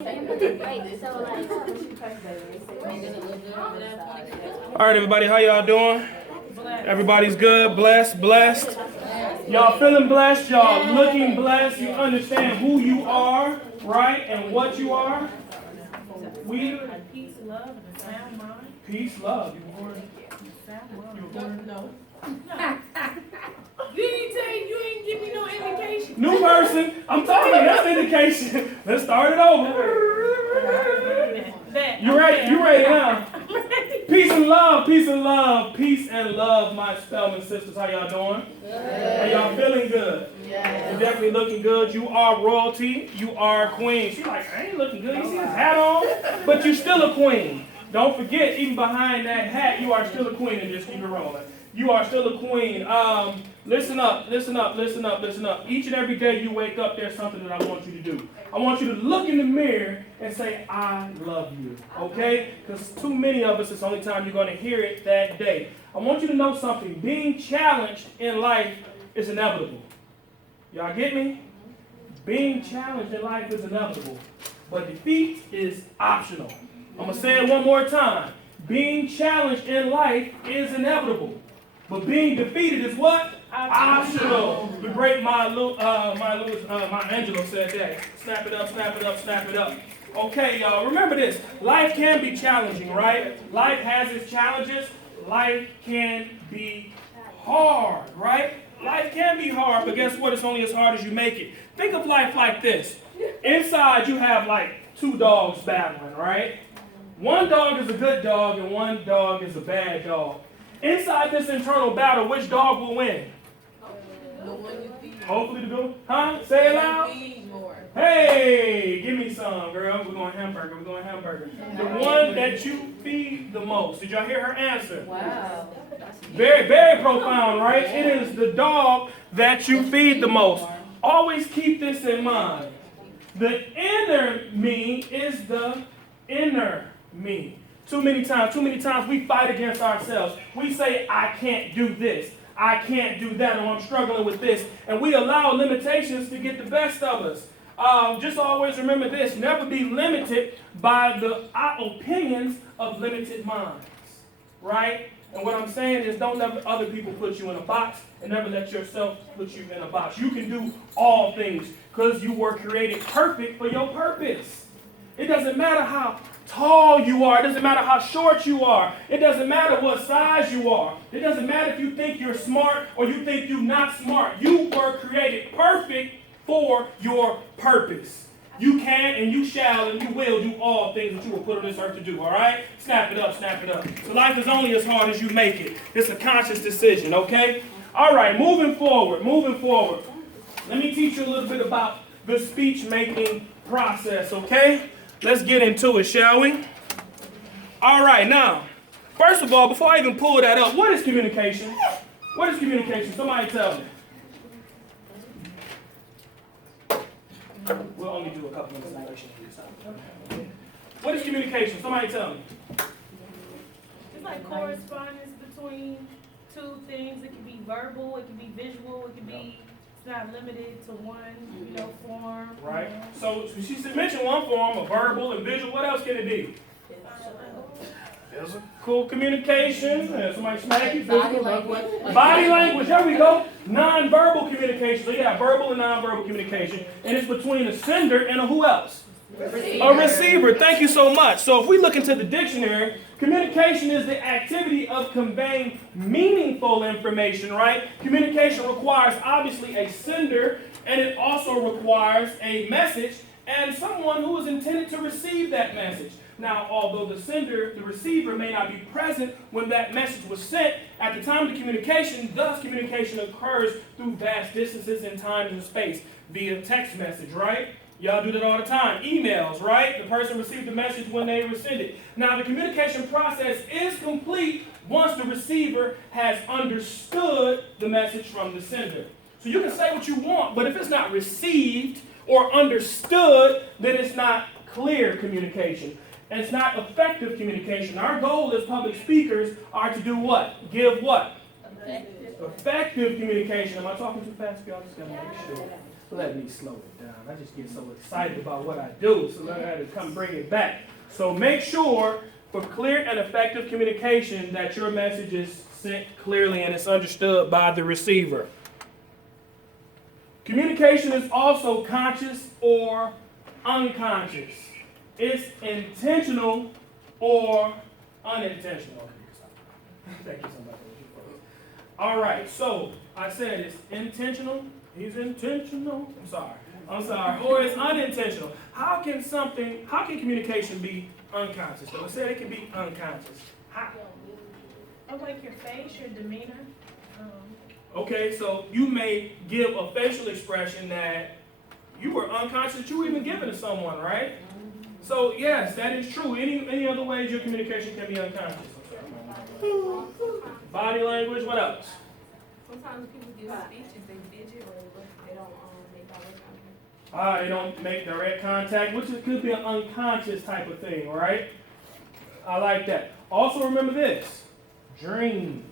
All right, everybody, how y'all doing? Everybody's good, blessed. Y'all feeling blessed, y'all looking blessed. You understand who you are, right, and what you are. We peace, love, and a sound mind. Peace, love. You were born. You were born. No. You ain't give me no indication. New person. I'm telling you, that's indication. Let's start it over. You ready? You ready now? Peace and love, peace and love, peace and love, my Spelman sisters. How y'all doing? Good. Are y'all feeling good? Yes. You're definitely looking good. You are royalty. You are a queen. She's like, I ain't looking good. You see this hat on? But you're still a queen. Don't forget, even behind that hat, you are still a queen, and just keep it rolling. You are still a queen. Listen up. Each and every day you wake up, there's something that I want you to do. I want you to look in the mirror and say, I love you, okay? Because too many of us, it's the only time you're going to hear it that day. I want you to know something. Being challenged in life is inevitable. Y'all get me? Being challenged in life is inevitable. But defeat is optional. I'm going to say it one more time. Being challenged in life is inevitable. But being defeated is what? Optional. The great Maya Angelou said that. Snap it up. Okay, y'all, remember this. Life can be challenging, right? Life has its challenges. Life can be hard, right? Life can be hard, but guess what? It's only as hard as you make it. Think of life like this. Inside, you have like two dogs battling, right? One dog is a good dog and one dog is a bad dog. Inside this internal battle, which dog will win? The one you feed. Hopefully the good one. Huh? Say it loud. Hey, give me some, girl. We're going hamburger. The one that you feed the most. Did y'all hear her answer? Wow. Very, very profound, right? It is the dog that you feed the most. Always keep this in mind. The inner me is the inner me. Too many times we fight against ourselves. We say, I can't do this. I can't do that, or I'm struggling with this. And we allow limitations to get the best of us. Just always remember this. Never be limited by the opinions of limited minds. Right? And what I'm saying is don't let other people put you in a box, and never let yourself put you in a box. You can do all things because you were created perfect for your purpose. It doesn't matter how tall you are. It doesn't matter how short you are. It doesn't matter what size you are. It doesn't matter if you think you're smart or you think you're not smart. You were created perfect for your purpose. You can and you shall and you will do all things that you were put on this earth to do, all right? Snap it up. So life is only as hard as you make it. It's a conscious decision, okay? All right, moving forward. Let me teach you a little bit about the speech-making process, okay? Let's get into it, shall we? All right, now, first of all, before I even pull that up, what is communication? What is communication? Somebody tell me. We'll only do a couple minutes of simulation this time. What is communication? Somebody tell me. It's like correspondence between two things. It can be verbal, it can be visual, it can be, it's not limited to one, form. Right. So she mentioned one form of verbal and visual. What else can it be? Physical communication. Somebody smack you. Body language. Body language. There we go. Non-verbal communication. So you have verbal and non-verbal communication. And it's between a sender and a who else? A receiver. Thank you so much. So if we look into the dictionary, communication is the activity of conveying meaningful information, right? Communication requires obviously a sender, and it also requires a message and someone who is intended to receive that message. Now, although the receiver may not be present when that message was sent, at the time of the communication, thus communication occurs through vast distances in time and space via text message, right? Y'all do that all the time. Emails, right? The person received the message when they received it. Now, the communication process is complete once the receiver has understood the message from the sender. So you can say what you want, but if it's not received or understood, then it's not clear communication. And it's not effective communication. Our goal as public speakers are to do what? Give what? Effective communication. Am I talking too fast? Y'all just gotta make sure. Let me slow it down. I just get so excited about what I do, so I had to come bring it back. So make sure for clear and effective communication that your message is sent clearly and it's understood by the receiver. Communication is also conscious or unconscious. It's intentional or unintentional. Thank you so much. All right, so I said it's intentional. He's intentional. I'm sorry. Or it's unintentional. How can communication be unconscious? So I said it can be unconscious. How? Like your face, your demeanor. Okay, so you may give a facial expression that you were unconscious that you were even giving to someone, right? So yes, that is true. Any other ways your communication can be unconscious? Body language, what else? Sometimes people give speeches, they fidget or they don't make direct contact. They don't make direct contact, which could be an unconscious type of thing, right? I like that. Also remember this, dreams.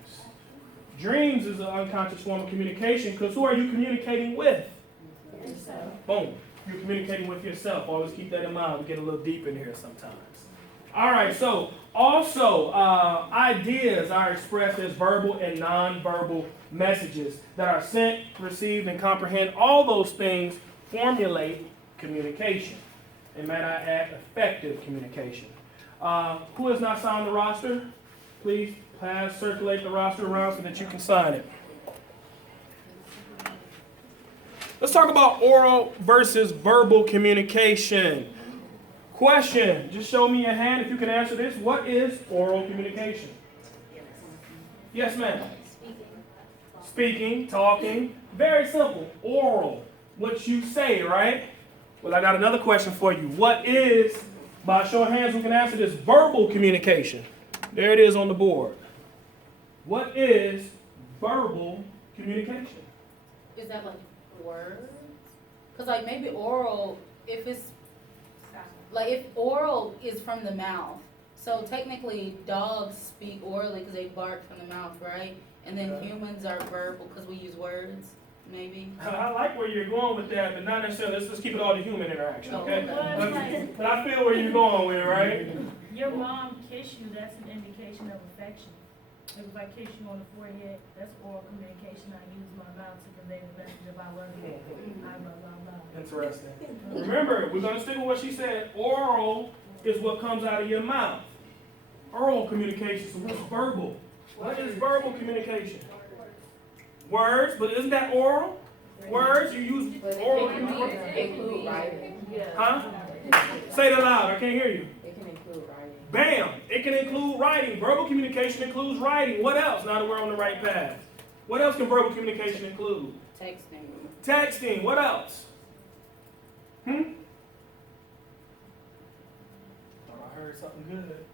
Dreams is an unconscious form of communication because who are you communicating with? Yourself. Boom. You're communicating with yourself. Always keep that in mind. We get a little deep in here sometimes. All right, so also ideas are expressed as verbal and nonverbal messages that are sent, received, and comprehend. All those things formulate communication. And may I add effective communication. Who has not signed the roster? Please circulate the roster around so that you can sign it. Let's talk about oral versus verbal communication. Question, just show me your hand if you can answer this. What is oral communication? Yes, ma'am. Speaking, talking. Very simple. Oral, what you say, right? Well, I got another question for you. What is, by show of hands, who can answer this, verbal communication? There it is on the board. What is verbal communication? Is that like words? Because like maybe oral, if oral is from the mouth, so technically dogs speak orally because they bark from the mouth, right? And then humans are verbal because we use words, maybe. I like where you're going with that, but not necessarily. Let's keep it all to human interaction, okay? But I feel where you're going with it, right? Your mom kiss you, that's an indication of affection. If I kiss you on the forehead, that's oral communication. I use my mouth to convey the message of I love you. I blah, blah, blah. Interesting. Remember, we're going to stick with what she said. Oral is what comes out of your mouth. Oral communication, so what's verbal? What is verbal communication? Words, but isn't that oral? Words, you use oral communication. Include writing. Huh? Say that loud, I can't hear you. It can include writing. Bam! It can include writing. Verbal communication includes writing. What else? Now that we're on the right path. What else can verbal communication include? Texting. Texting. What else? Oh, I heard something good.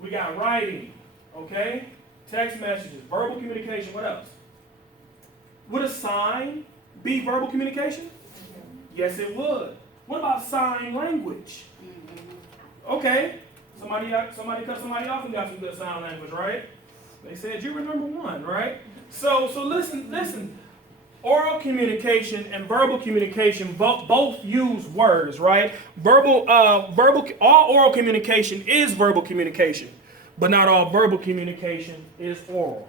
We got writing. Okay? Text messages. Verbal communication. What else? Would a sign be verbal communication? Yes, it would. What about sign language? Okay. Somebody cut somebody off and got some good sign language, right? They said you remember one, right? So listen. Oral communication and verbal communication both use words, right? All oral communication is verbal communication, but not all verbal communication is oral.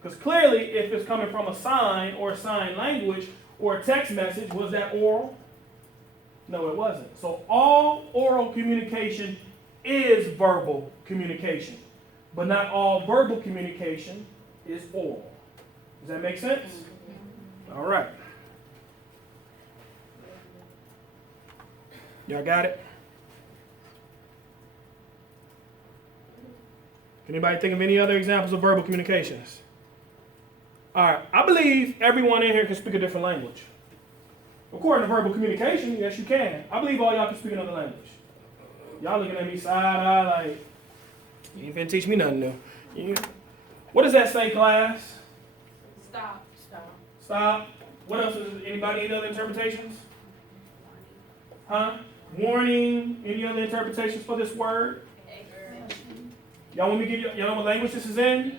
Because clearly, if it's coming from a sign or sign language or a text message, was that oral? No, it wasn't. So all oral communication is verbal communication, but not all verbal communication is oral. Does that make sense? All right. Y'all got it? Can anybody think of any other examples of verbal communications? All right. I believe everyone in here can speak a different language. According to verbal communication, yes, you can. I believe all y'all can speak another language. Y'all looking at me side-eye like, you ain't finna teach me nothing new. What does that say, class? Stop. Stop. What else is anybody? Any other interpretations? Huh? Warning. Any other interpretations for this word? Y'all want me to give y'all know what language this is in?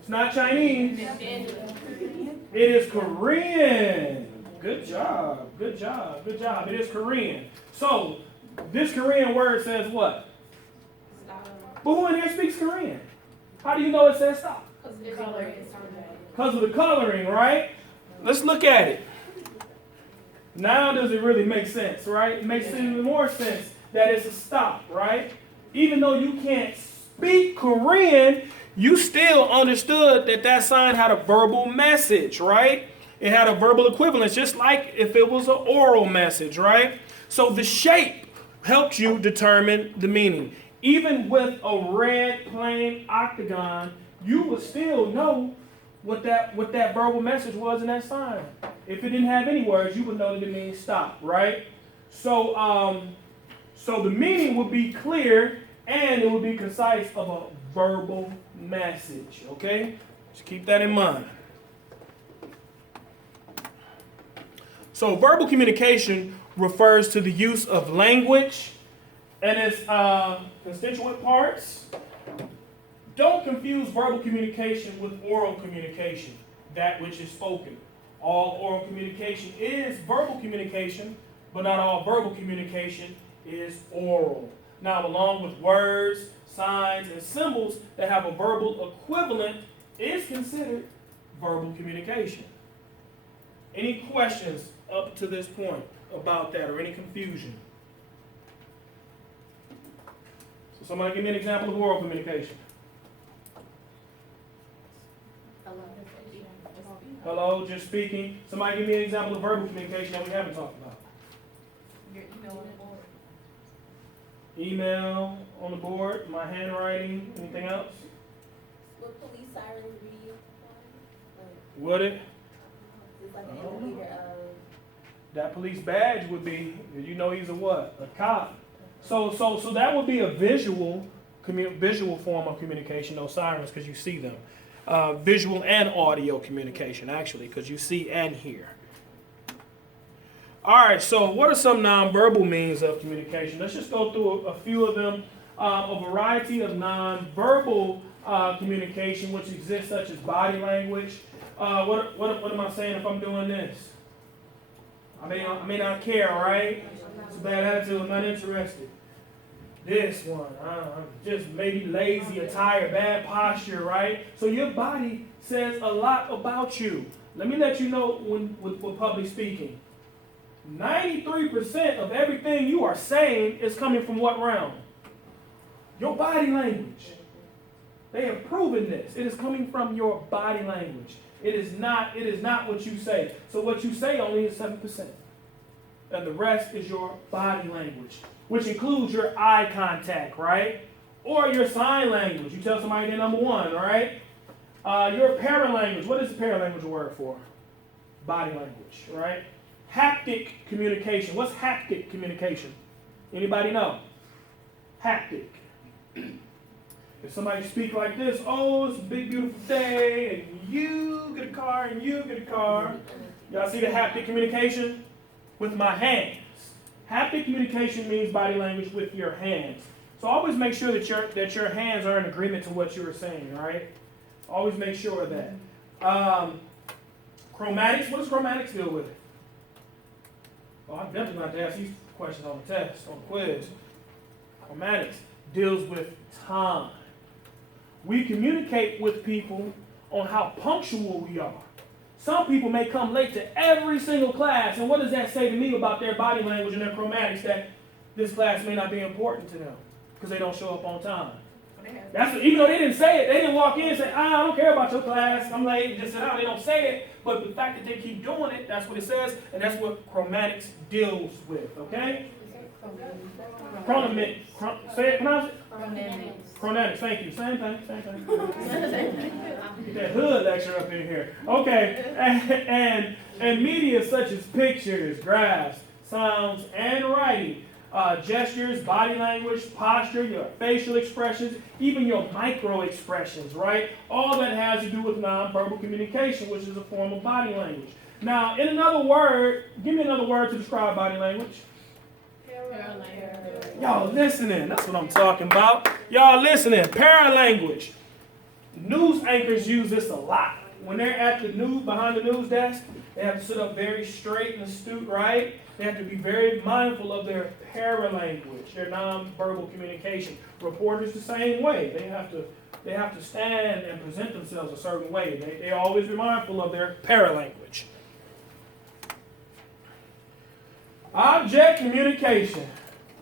It's not Chinese. It is Korean. Good job. Good job. Good job. It is Korean. So, this Korean word says what? Stop. But who in here speaks Korean? How do you know it says stop? Because of the coloring, right? Let's look at it. Now does it really make sense, right? It makes even more sense that it's a stop, right? Even though you can't speak Korean, you still understood that that sign had a verbal message, right? It had a verbal equivalence, just like if it was an oral message, right? So the shape helped you determine the meaning. Even with a red plain octagon, you would still know what that verbal message was in that sign. If it didn't have any words, you would know that it means stop, right? So, so the meaning would be clear and it would be concise of a verbal message, okay? Just keep that in mind. So verbal communication refers to the use of language and its constituent parts. Don't confuse verbal communication with oral communication, that which is spoken. All oral communication is verbal communication, but not all verbal communication is oral. Now, along with words, signs, and symbols that have a verbal equivalent is considered verbal communication. Any questions up to this point about that or any confusion? So somebody give me an example of oral communication. Hello, just speaking. Somebody give me an example of verbal communication that we haven't talked about. Your email on the board. Email on the board, my handwriting, anything else? Would police sirens be Would it? it's like an indicator of That police badge would be, you know he's a what? A cop. So that would be a visual form of communication, those sirens, because you see them. Visual and audio communication, actually, because you see and hear. All right, so what are some nonverbal means of communication? Let's just go through a few of them. A variety of nonverbal communication which exists, such as body language. What am I saying if I'm doing this? I may not care, right? It's a bad attitude, I'm not interested. This one, just maybe lazy or tired, bad posture, right? So your body says a lot about you. Let me let you know with public speaking. 93% of everything you are saying is coming from what realm? Your body language. They have proven this. It is coming from your body language. It is not what you say. So what you say only is 7%. And the rest is your body language, which includes your eye contact, right? Or your sign language. You tell somebody they're number one, right? Your paralanguage. What is the paralanguage word for? Body language, right? Haptic communication. What's haptic communication? Anybody know? Haptic. If somebody speak like this, oh, it's a big, beautiful day, and you get a car, and you get a car. Y'all see the haptic communication? With my hands. Haptic communication means body language with your hands. So always make sure that your hands are in agreement to what you are saying, right? Always make sure of that. Chromatics, what does chromatics deal with? Oh, I'm definitely going to have to ask these questions on the test, on the quiz. Chromatics deals with time. We communicate with people on how punctual we are. Some people may come late to every single class, and what does that say to me about their body language and their chromatics, that this class may not be important to them because they don't show up on time? Even though they didn't say it, they didn't walk in and say, I don't care about your class, I'm late, just sit down. They don't say it, but the fact that they keep doing it, that's what it says, and that's what chromatics deals with, okay? Chronamics. Say it, pronounce it? Chronamics, thank you. Same thing. Get that hood lecture up in here. Okay, and media such as pictures, graphs, sounds, and writing, gestures, body language, posture, your facial expressions, even your micro expressions, right? All that has to do with nonverbal communication, which is a form of body language. Now, in another word, give me another word to describe body language. Y'all listening. That's what I'm talking about. Y'all listening. Paralanguage. News anchors use this a lot. When they're at the news, behind the news desk, They have to sit up very straight and astute, right? They have to be very mindful of their paralanguage, their nonverbal communication. Reporters the same way. They have to stand and present themselves a certain way. They always be mindful of their paralanguage. Object communication.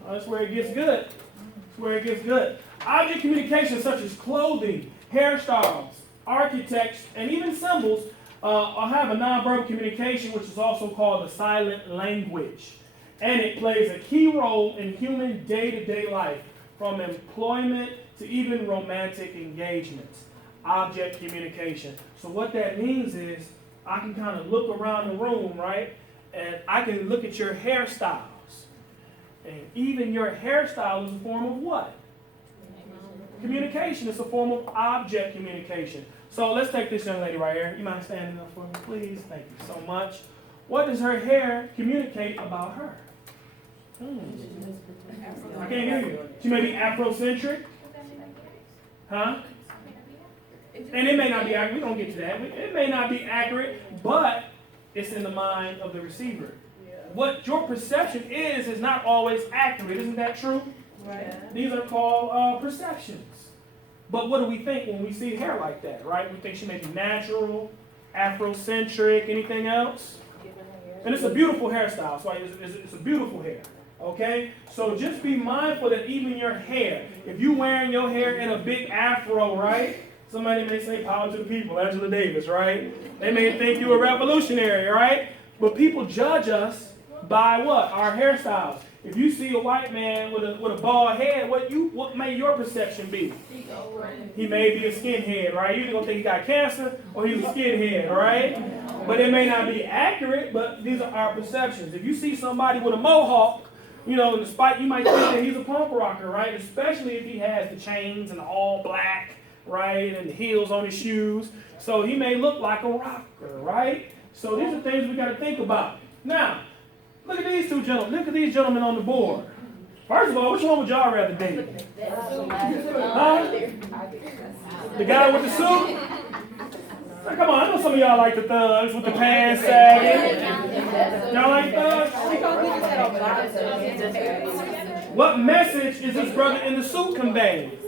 That's where it gets good. That's where it gets good. Object communication such as clothing, hairstyles, architects, and even symbols have a nonverbal communication, which is also called a silent language. And it plays a key role in human day-to-day life, from employment to even romantic engagements. Object communication. So what that means is I can kind of look around the room, right? And I can look at your hairstyles. And even your hairstyle is a form of what? Communication. It's a form of object communication. So let's take this young lady right here. You mind standing up for me, please? Thank you so much. What does her hair communicate about her? I can't hear you. She may be Afrocentric. Huh? And it may not be accurate. We don't get to that. It may not be accurate, but it's in the mind of the receiver. What your perception is not always accurate. Isn't that true? Right. These are called perceptions. But what do we think when we see hair like that, right? We think she may be natural, Afrocentric, anything else? And it's a beautiful hairstyle. So it's a beautiful hair. Okay? So just be mindful that even your hair, if you're wearing your hair in a big afro, right? Somebody may say power to the people, Angela Davis, right? They may think you're a revolutionary, right? But people judge us by what? Our hairstyles. If you see a white man with a bald head, what may your perception be? He may be a skinhead, right? You're gonna think he got cancer or he's a skinhead, right? But it may not be accurate, but these are our perceptions. If you see somebody with a mohawk, you know, despite you might think that he's a punk rocker, right? Especially if he has the chains and the all black, right, and the heels on his shoes. So he may look like a rocker, right? So these are things we got to think about. Now, look at these two gentlemen. Look at these gentlemen on the board. First of all, which one would y'all rather date? Huh? The guy with the suit? Now, come on, I know some of y'all like the thugs with the pants sagging. Y'all like thugs? What message is this brother in the suit conveying?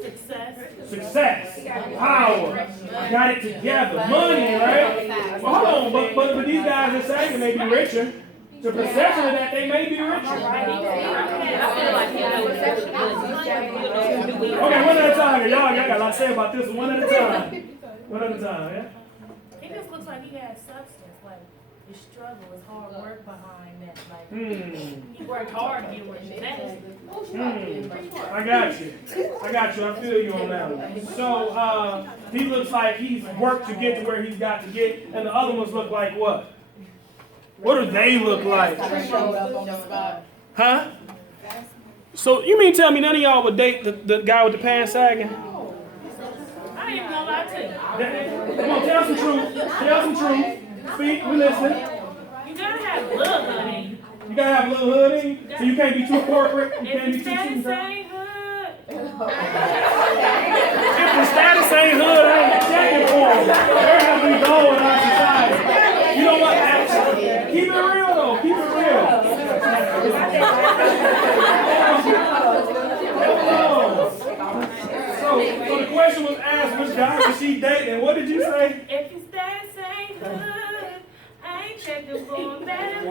Success, power, got it together, money, right? Well, hold on, but these guys are saying they may be richer. The perception of that they may be richer. Okay, one at a time. Y'all got a lot to say about this. One at a time. One at a time, yeah? He just looks like he has substance, like his struggle, his hard work behind that. Like he worked hard to get where he's at. I got you. I feel you on that one. So he looks like he's worked to get to where he's got to get, and the other ones look like what? What do they look like? Huh? So you mean tell me none of y'all would date the guy with the pants sagging? I ain't even gonna lie to you. Come on, tell some truth. Tell some truth. Speak, we listening. You gotta have a little hood in you. You gotta have a little hood in you, so you can't be too corporate. You can't be If too the status cheap. ain't hood, If the status ain't hood, I ain't checking for them. Where have we gone in our society? You know what? Actually, keep it real though. Keep it real. So the question was asked, which guy was she dating? What did you say? if the status ain't hood, I ain't checking for him. Better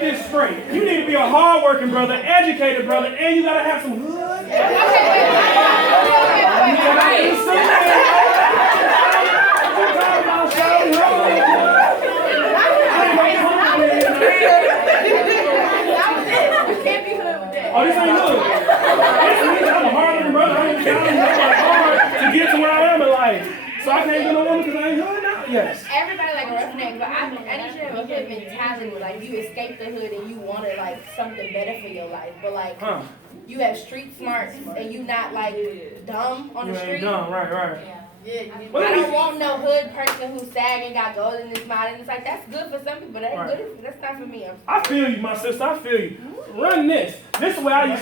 be straight. You need to be a hard-working brother, educated brother, and you gotta have some hood. Oh, this ain't hood. I'm a hard-working brother. I'm hard to get to where I am in life. So I can't get no woman because I ain't hood now. Yes. Everybody like a roughneck, but I need you to have a hood mentality. Like you escape the hood and you wanted like something better for your life, but like you have street smarts and you not like dumb on the street. You ain't dumb, right. Well, I let me- don't want no hood person who sag and got gold in his mind. And it's like, that's good for some people. That ain't Right. good. That's not for me. I feel you, my sister. I feel you. Run this. This is what I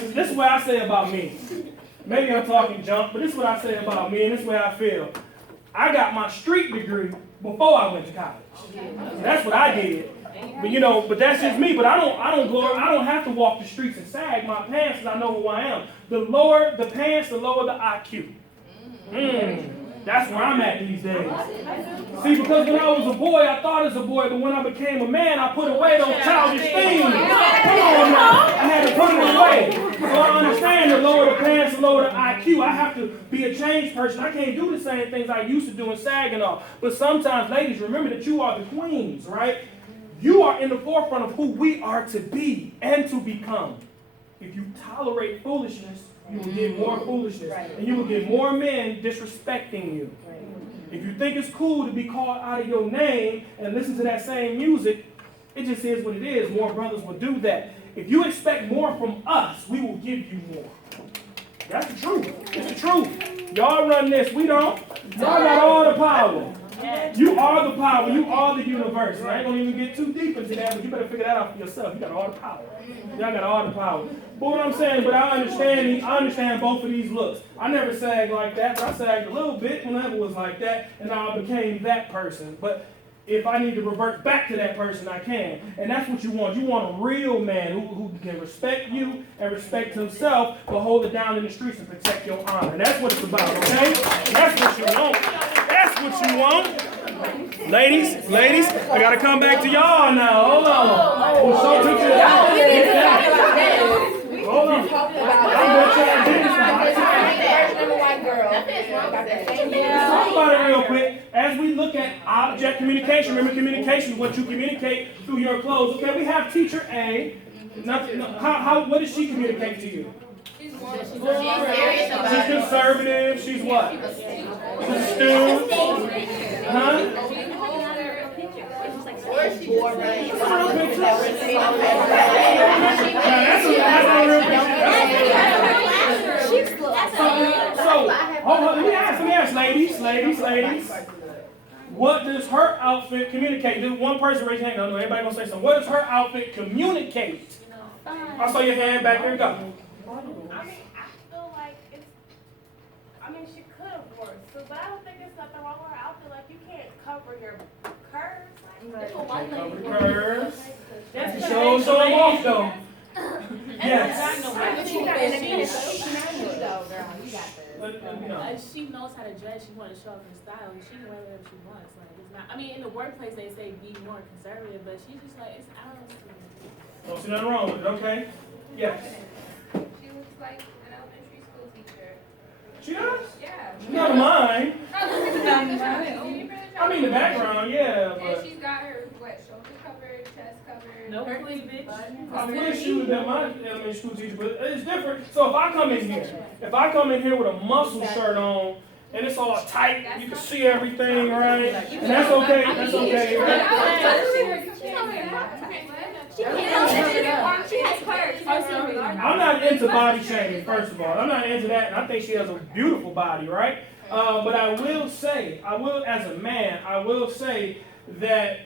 say about me. Maybe I'm talking junk, but this is what I say about me, and this is what I feel. I got my street degree before I went to college. That's what I did. But but that's just me. But I don't have to walk the streets and sag my pants because I know who I am. The lower the pants, the lower the IQ. That's where I'm at these days. See, because when I was a boy, I thought as a boy, but when I became a man, I put away those childish things. Come on now. I had to put it away. So I understand the lower the pants, the lower the IQ. I have to be a changed person. I can't do the same things I used to do in SAG and all. But sometimes, ladies, remember that you are the queens, right? You are in the forefront of who we are to be and to become. If you tolerate foolishness, you will get more foolishness. And you will get more men disrespecting you. If you think it's cool to be called out of your name and listen to that same music, it just is what it is. More brothers will do that. If you expect more from us, we will give you more. That's the truth. It's the truth. Y'all run this. We don't. Y'all got all the power. You are the power. You are the universe. I ain't going to even get too deep into that, but you better figure that out for yourself. You got all the power. Y'all got all the power. But what I'm saying, but I understand both of these looks. I never sagged like that, but I sagged a little bit whenever it was like that, and I became that person. But if I need to revert back to that person, I can. And that's what you want. You want a real man who can respect you and respect himself, but hold it down in the streets and protect your honor. And that's what it's about, okay? That's what you want. That's what you want. Ladies, I gotta come back to y'all now. Hold on. We'll show pictures. Hold on. I'm gonna try to do Talk about it real quick. As we look at object communication, remember communication is what you communicate through your clothes. Okay, we have teacher A. What does she communicate to you? She's conservative. She's what? She's a student. Huh? That's a real picture. So, hold on, let me ask, ladies. What does her outfit communicate? Did one person raise your hand? No, everybody gonna say something. What does her outfit communicate? I saw your hand back here. Go. I feel like she could have worn so, but I don't think there's nothing wrong with her outfit. Like, you can't cover your curves. Curves. Show them off though. Yes. She knows how to dress. She wants to show off her style. She can wear whatever she wants. Like, it's not. I mean, in the workplace they say be more conservative, but she's just like, it's I Don't see nothing wrong with it. Okay. Yes. She looks like an elementary school teacher. She does. Yeah. Not mine. I mean the back. background, yeah, And but she's got her shoulder covered, chest covered. no cleavage. I wish she would have been my elementary school teacher, but it's different. So if I come in here with a muscle shirt on and it's all tight, you can see everything, right? And that's okay. That's okay. I'm not into body shaming, first of all. I'm not into that, and I think she has a beautiful body, right? But I will as a man, I will say that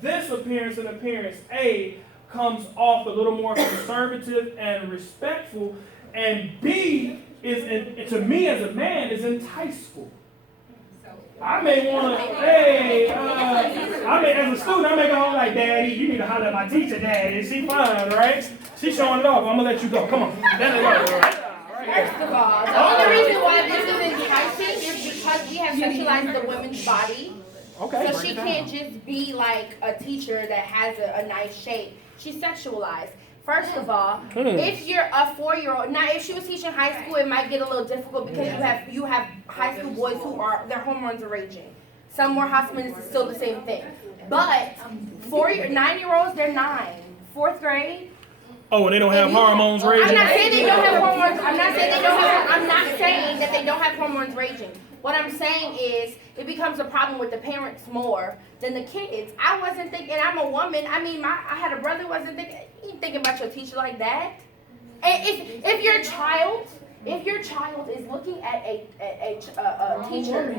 this appearance and appearance A comes off a little more conservative and respectful, and B to me as a man is enticeful. I may want to, as a student, I may go home like, Daddy, you need to holler at my teacher, Daddy. She fine, right? She's showing it off. I'm going to let you go. Come on. First of all, the only reason why this is enticing is because we have sexualized the women's body. Okay. So she can't just be like a teacher that has a nice shape. She's sexualized. First of all, if you're a 4-year-old, now if she was teaching high school, it might get a little difficult because you have high school boys who their hormones are raging. Some more hospitals is still the same thing. But 9-year-olds, they're 9. 4th grade. Oh, and they don't have hormones raging? I'm not saying they don't have hormones. I'm not saying that they don't have hormones raging. What I'm saying is it becomes a problem with the parents more than the kids. I wasn't thinking, I'm a woman. I mean, I had a brother who wasn't thinking, you ain't thinking about your teacher like that. And if you're a child If your child is looking at a teacher,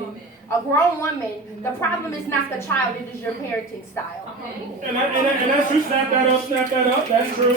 a grown woman, the problem is not the child, it is your parenting style. And that's true. Snap that up. That's true.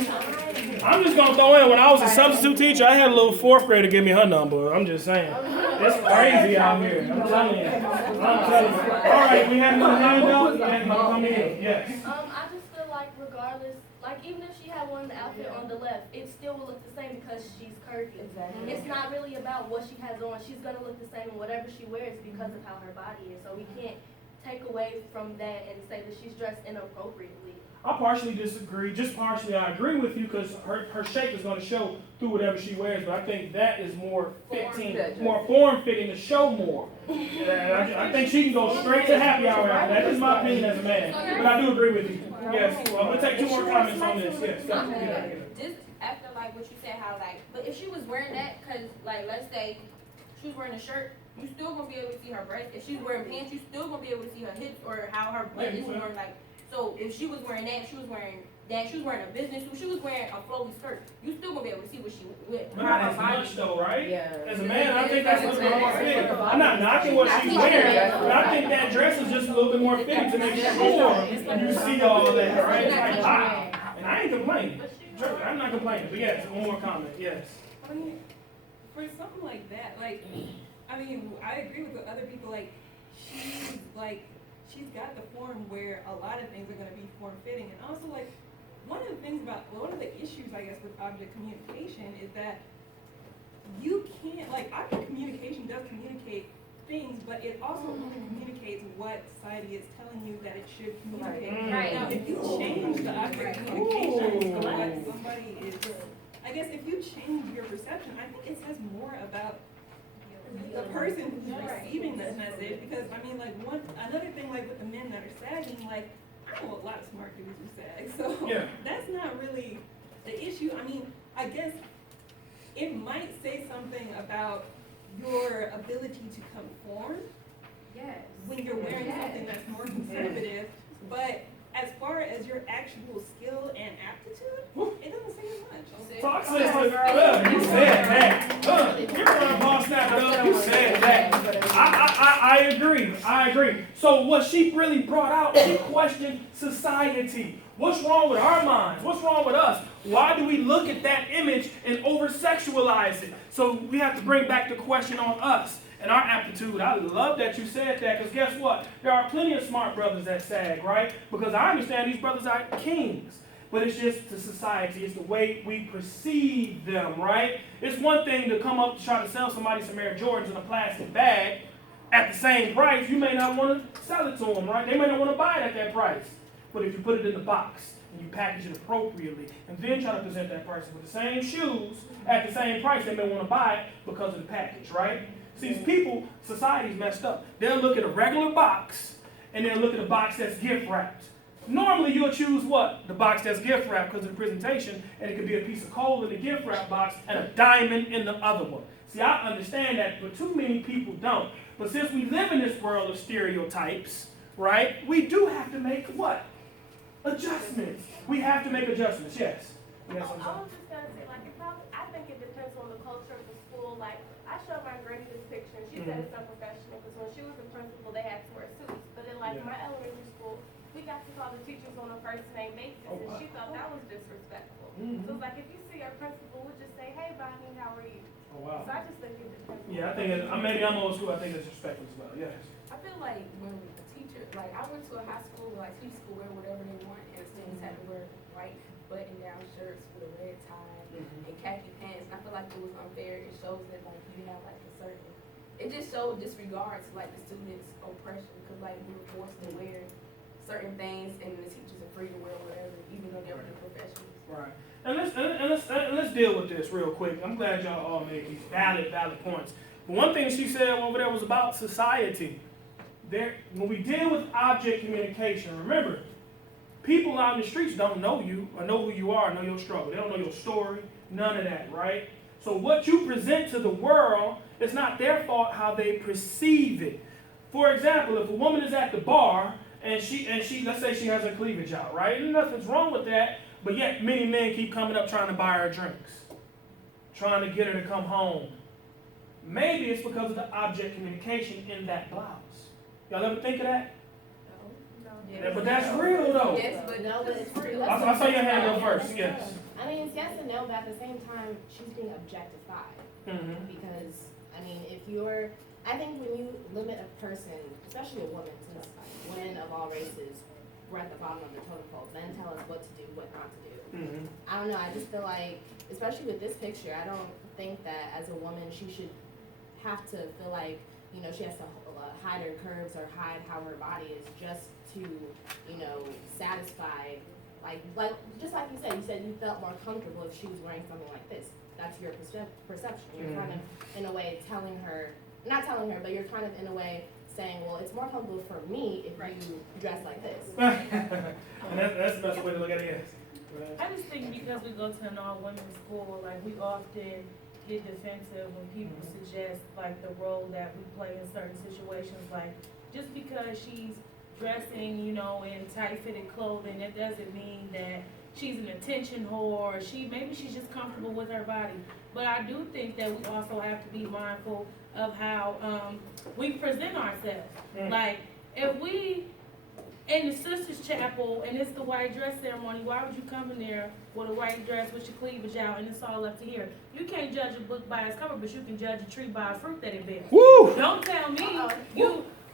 I'm just gonna throw in, when I was a substitute teacher, I had a little fourth grader give me her number. I'm just saying. It's crazy out here. I'm telling you. All right, we had another hand up. Come in. Yes. I just feel like regardless, like even if she had one outfit on the left, it still will look the same because she's curvy. Exactly. It's not really about what she has on. She's gonna look the same in whatever she wears because of how her body is. So we can't take away from that and say that she's dressed inappropriately. I partially disagree. Just partially, I agree with you because her shape is going to show through whatever she wears. But I think that is more fitting, more form fitting to show more. I think she can go straight to happy hour after that. That's my opinion as a man. But I do agree with you. Yes. Well, I'm gonna take two more comments on this. Yes. Go. Just after like what you said, how like, but if she was wearing that, cause like let's say she was wearing a shirt, you still gonna be able to see her breast. If she's wearing pants, you still gonna be able to see her hips or how her butt is more like. So if she was wearing that, she was wearing a business suit, she was wearing a flowy skirt, you still gonna be able to see what she with. Not as much though, right? Yeah. As a man, I think that's a little bit more fitting. I'm not knocking what she's wearing, but I think that dress is just a little bit more fitting to make sure you see all that, right? It's like, wow. And I ain't complaining. I'm not complaining, but yes, one more comment, yes. I mean, for something like that, like, I mean, I agree with the other people, she's got the form where a lot of things are going to be form-fitting, and also, like, one of the issues, I guess, with object communication is that you can't, like, object communication does communicate things, but it also only communicates what society is telling you that it should communicate. Right. Now, if you change the object communication to what somebody is, I guess if you change your perception, I think it says more about the person who's receiving this message, because I mean, like, another thing, like with the men that are sagging, like, I know a lot of smart dudes who sag, so that's not really the issue. I mean, I guess it might say something about your ability to conform when you're wearing something that's more conservative, but as far as your actual skill and aptitude, it doesn't say as much. Talk sister, you said that. You're gonna ball snap it up. You said that. I agree. So what she really brought out, she questioned society. What's wrong with our minds? What's wrong with us? Why do we look at that image and over-sexualize it? So we have to bring back the question on us and our aptitude. I love that you said that, because guess what? There are plenty of smart brothers that sag, right? Because I understand these brothers are kings. But it's just the society. It's the way we perceive them, right? It's one thing to come up to try to sell somebody some Air Jordans in a plastic bag at the same price. You may not want to sell it to them, right? They may not want to buy it at that price. But if you put it in the box and you package it appropriately and then try to present that person with the same shoes at the same price, they may want to buy it because of the package, right? See, these people, society's messed up. They'll look at a regular box and they'll look at a box that's gift wrapped. Normally, you'll choose what? The box that's gift wrapped because of the presentation, and it could be a piece of coal in the gift wrap box and a diamond in the other one. See, I understand that, but too many people don't. But since we live in this world of stereotypes, right, we do have to make what? Adjustments. We have to make adjustments, yes. I was just gonna say, like, I think it depends on the culture of the school. Like, I showed my granny this picture, and she said it's unprofessional because when she was a principal, they had to wear suits. But in, like, my elementary school, we got to call the teachers on a first name basis, and she thought that was disrespectful. So it's like, if you see your principal, we'll just say, hey, Bonnie, how are you? Oh, wow. So I just think it depends. Yeah, I think maybe I'm old school. I think it's respectful as well, yes. I feel like when a teacher, like I went to a high school where like teachers could wear whatever they want, and students had to wear white button-down shirts with a red tie and khaki pants. And I feel like it was unfair. It shows that like you have like a certain, it just showed disregard to like the students' oppression, because like we were forced to wear certain things, and the teachers are free to wear whatever, even though they're the professionals. Right. And let's deal with this real quick. I'm glad y'all all made these valid points. But one thing she said over there was about society. When we deal with object communication, remember, people out in the streets don't know you or know who you are, or know your struggle. They don't know your story, none of that, right? So what you present to the world, it's not their fault how they perceive it. For example, if a woman is at the bar and she let's say she has her cleavage out, right? And nothing's wrong with that, but yet many men keep coming up trying to buy her drinks. trying to get her to come home. Maybe it's because of the object communication in that blouse. Y'all ever think of that? Yeah, but that's real though. Yes, but No, but it's real. I saw your hand up first, yes. I mean, it's yes and no, but at the same time, she's being objectified. Mm-hmm. Because, I mean, I think when you limit a person, especially a woman, since women of all races, we're at the bottom of the totem pole, men tell us what to do, what not to do. Mm-hmm. I don't know, I just feel like, especially with this picture, I don't think that as a woman, she should have to feel like, you know, she has to hide her curves or hide how her body is just to, you know, satisfy, like just like you said you felt more comfortable if she was wearing something like this. That's your perception. You're kind of, in a way, not telling her, but you're kind of, in a way, saying, well, it's more comfortable for me if you dress like this. And that's the best way to look at it, yes. I just think because we go to an all-women's school, like, we often get defensive when people suggest, like, the role that we play in certain situations. Like, just because she's dressing, you know, in tight-fitted clothing, that doesn't mean that she's an attention whore, or maybe she's just comfortable with her body. But I do think that we also have to be mindful of how we present ourselves. Like, if we in the sisters' chapel and it's the white dress ceremony, why would you come in there with a white dress with your cleavage out and it's all up to here? You can't judge a book by its cover, but you can judge a tree by a fruit that it bears. Woo! Don't tell me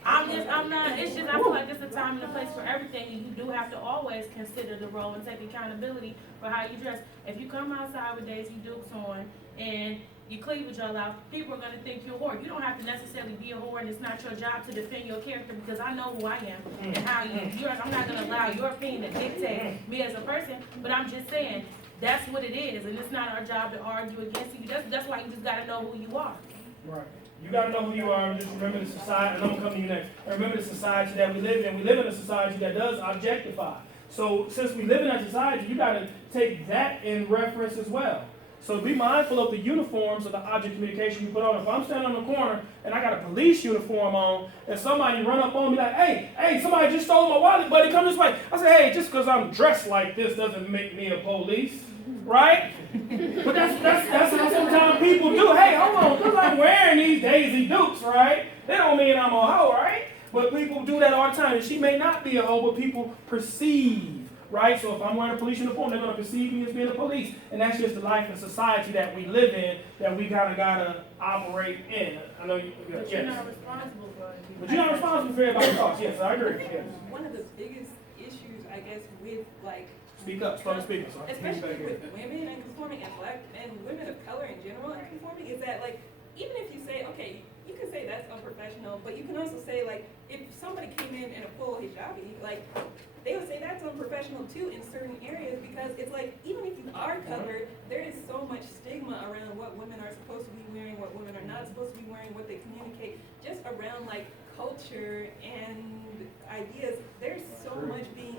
it's just, I feel like it's a time and a place for everything, and you do have to always consider the role and take accountability for how you dress. If you come outside with Daisy Dukes on and your cleavage all out, people are going to think you're a whore. You don't have to necessarily be a whore, and it's not your job to defend your character, because I know who I am and how I'm not going to allow your opinion to dictate me as a person, but I'm just saying that's what it is, and it's not our job to argue against you. That's why you just got to know who you are. Right. You got to know who you are, and just remember the society, and I'm going to come to you next. And remember the society that we live in. We live in a society that does objectify. So since we live in that society, you got to take that in reference as well. So be mindful of the uniforms of the object communication you put on. If I'm standing on the corner and I got a police uniform on, and somebody run up on me like, hey, somebody just stole my wallet, buddy, come this way. I say, hey, just because I'm dressed like this doesn't make me a police, right? But that's how sometimes people do. Hey, hold on, because I'm wearing these Daisy Dukes, right? That don't mean I'm a hoe, right? But people do that all the time. And she may not be a hoe, but people perceive. Right? So if I'm wearing a police uniform, they're going to perceive me as being a police. And that's just the life and society that we live in, that we kind of got to operate in. I know you, But yes. you're not responsible for it. But you're not responsible for everybody's thoughts. Yes, I agree. Yes. One of the biggest issues, I guess, with like, Speak up. Start speaking. Sorry. especially with women and conforming and black and women of color in general and conforming, is that like, even if you say, okay, you can say that's unprofessional, but you can also say, like, if somebody came in a full hijabi, like, they would say that's unprofessional too in certain areas, because it's like, even if you are covered, there is so much stigma around what women are supposed to be wearing, what women are not supposed to be wearing, what they communicate, just around like culture and ideas. There's so much being